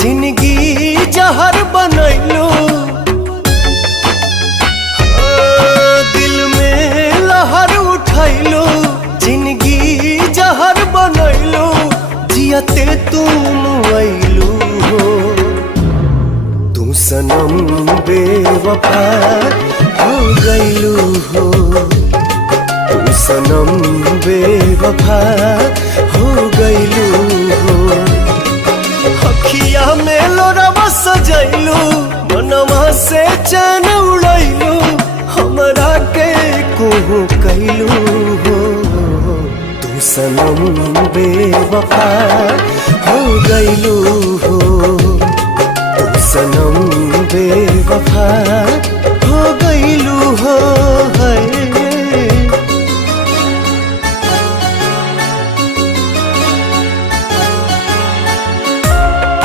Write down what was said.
जिंदगी जहर बनैलू, दिल में लहर उठैलू। जिंदगी जहर बनैलू, जियते तुम ऐलू हो। तू सनम बेवफा हो गईलू हो। तू सनम बेवफा हो गईलू हो। अखिया में लोरवा सजैलू, मनवा से चैन उड़ैलू। हमरा के कोहू कैलू हो। तू सनम बेवफा हो गईलू हो।